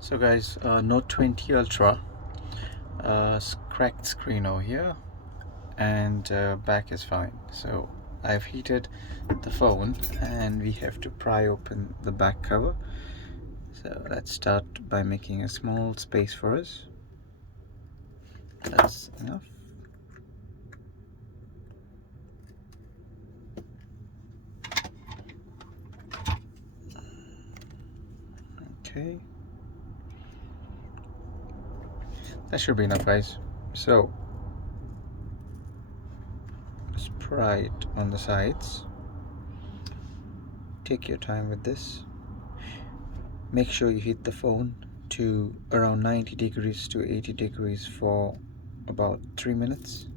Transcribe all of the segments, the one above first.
So guys, Note 20 Ultra, cracked screen over here, and back is fine. So I've heated the phone and we have to pry open the back cover. So let's start by making a small space for us. That's enough. Okay, that should be enough, guys. So let's pry it on the sides. Take your time with this. Make sure you heat the phone to around 90 degrees to 80 degrees for about 3 minutes.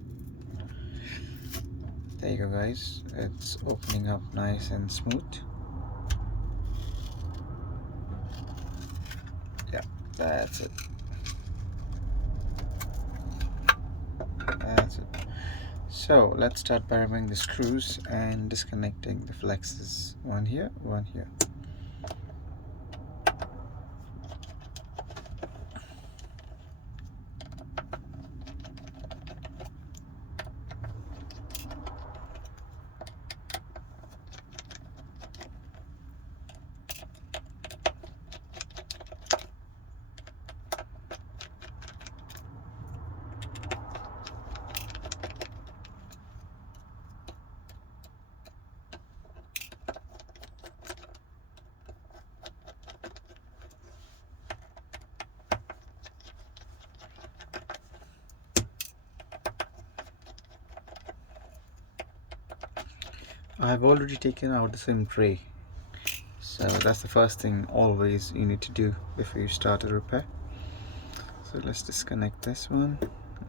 There you go, guys. It's opening up nice and smooth. Yeah, that's it. That's it. So let's start by removing the screws and disconnecting the flexes. One here, one here. I've already taken out the SIM tray. So that's the first thing always you need to do before you start a repair. So let's disconnect this one.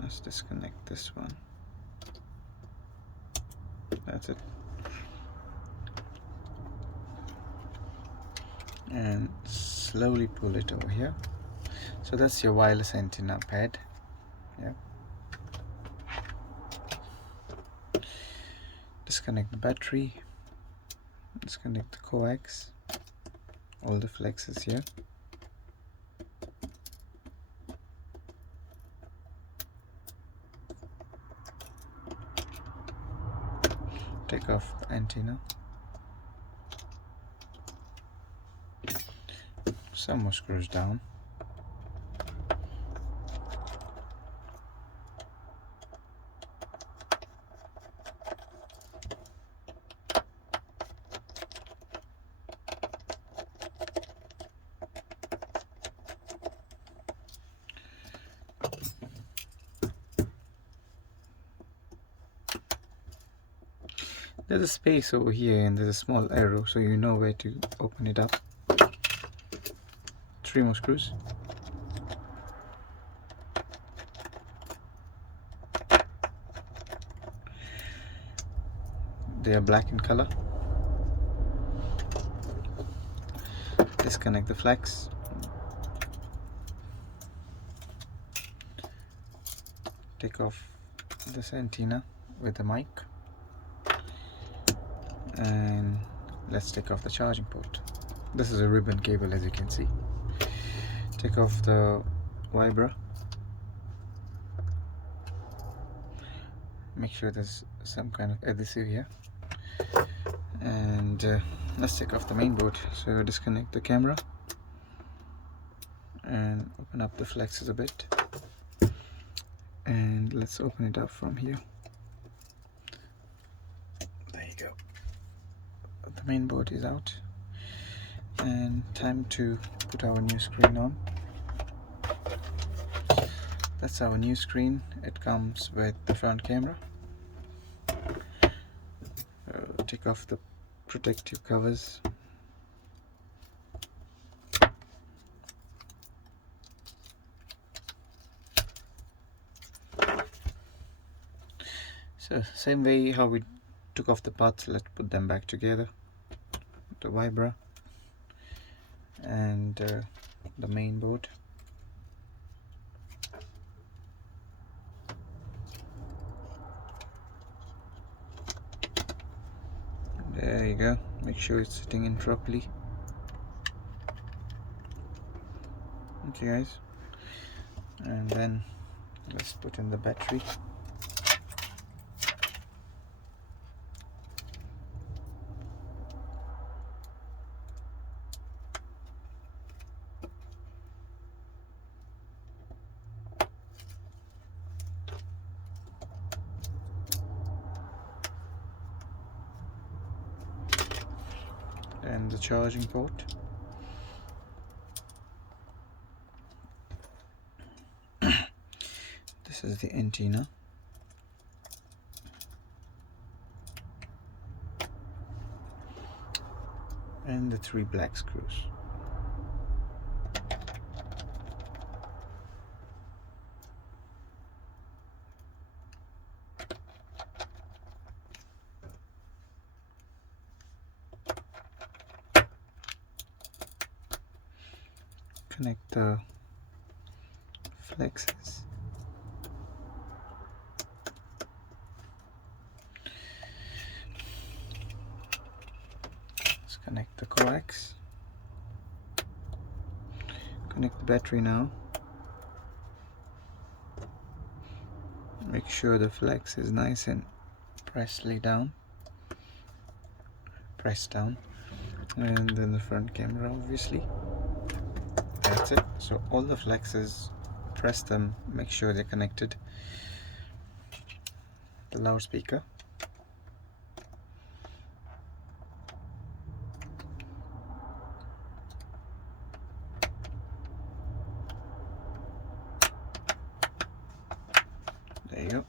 Let's disconnect this one. That's it. And slowly pull it over here. So that's your wireless antenna pad. Yeah. Disconnect the battery. Disconnect the coax. All the flexes here. Take off the antenna. Some more screws down. There's a space over here and there's a small arrow, so you know where to open it up. 3 more screws. They are black in color. Disconnect the flex. Take off this antenna with the mic. And let's take off the charging port. This is a ribbon cable, as you can see. Take off the vibra. Make sure there's some kind of adhesive here. And let's take off the main board. So disconnect the camera and open up the flexes a bit. And let's open it up from here. There you go. The main board is out. And time to put our new screen on. That's our new screen. It comes with the front camera. Take off the protective covers. So same way how we took off the parts, let's put them back together. The vibra and the main board. There you go. Make sure it's sitting in properly. Okay guys, and then let's put in the battery. And the charging port. This is the antenna. And the 3 black screws. Connect the flexes. Let's connect the coax. Connect the battery now. Make sure the flex is nice and pressed down. And then the front camera, obviously. That's it. So all the flexes, press them, make sure they're connected. The loudspeaker. There you go.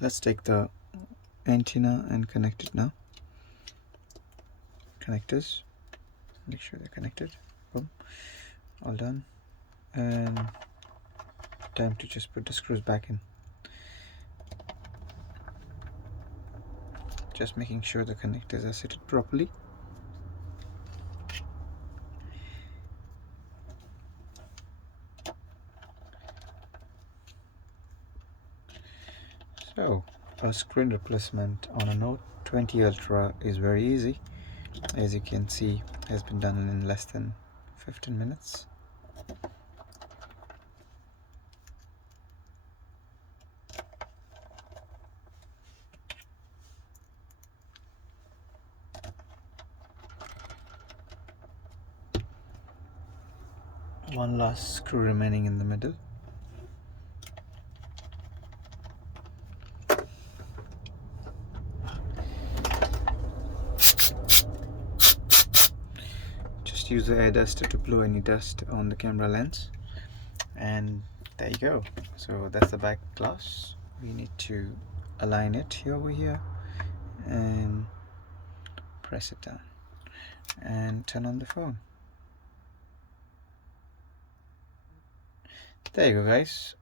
Let's take the antenna and connect it now. Connectors, make sure they're connected. Boom, all done. And time to just put the screws back in. Just making sure the connectors are seated properly. So a screen replacement on a Note 20 Ultra is very easy. As you can see, has been done in less than 15 minutes. One last screw remaining in the middle. Just use the air duster to blow any dust on the camera lens, and there you go. So that's the back glass. We need to align it over here and press it down and turn on the phone. There you go guys,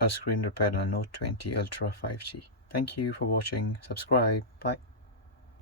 a screen repaired on a Note 20 Ultra 5G. Thank you for watching. Subscribe. Bye.